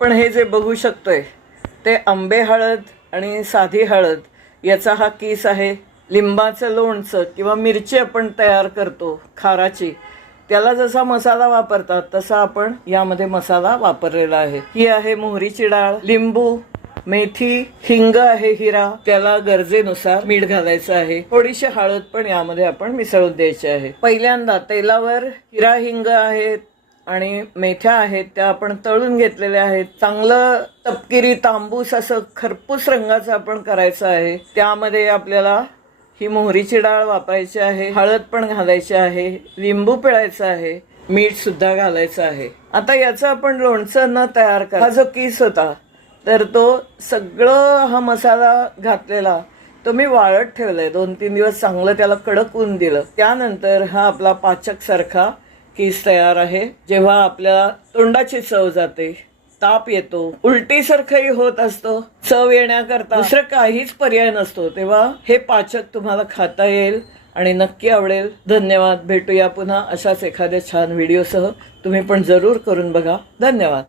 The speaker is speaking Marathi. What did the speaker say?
पण हे जे बघू शकतोय ते आंबे हळद आणि साधी हळद याचा हा किस आहे. लिंबाचं लोणचं किंवा मिरची आपण तयार करतो खाराची त्याला जसा मसाला वापरतात तसा आपण यामध्ये मसाला वापरलेला आहे. ही आहे मोहरीची डाळ लिंबू मेथी हिंग आहे हिरा त्याला गरजेनुसार मीठ घालायचं आहे. थोडीशी हळद पण यामध्ये आपण मिसळून द्यायची आहे. पहिल्यांदा तेलावर हिरा हिंग आहेत आणि मेथ्या आहेत त्या आपण तळून घेतलेल्या आहेत. चांगलं तपकिरी तांबूस असं खरपूस रंगाचं आपण करायचं आहे. त्यामध्ये आपल्याला ही मोहरीची डाळ वापरायची आहे हळद पण घालायची आहे लिंबू पिळायचं आहे मीठ सुद्धा घालायचं आहे. आता याचं आपण लोणचं न तयार करा. हा जो किस होता तर तो सगळं हा मसाला घातलेला तो मी वाळत ठेवलाय. दोन तीन दिवस चांगलं त्याला कडक ऊन दिलं. त्यानंतर हा आपला पाचक सारखा किस तयार आहे. जेव्हा आपल्या तोंडाची चव जाते ताप येतो उलटीसारखंही होत असतो चव येण्याकरता दुसरं काहीच पर्याय नसतो. तेव्हा हे पाचक तुम्हाला खाता येईल आणि नक्की आवडेल. धन्यवाद. भेटूया पुन्हा अशाच एखाद्या छान व्हिडिओसह. तुम्ही पण जरूर करून बघा. धन्यवाद.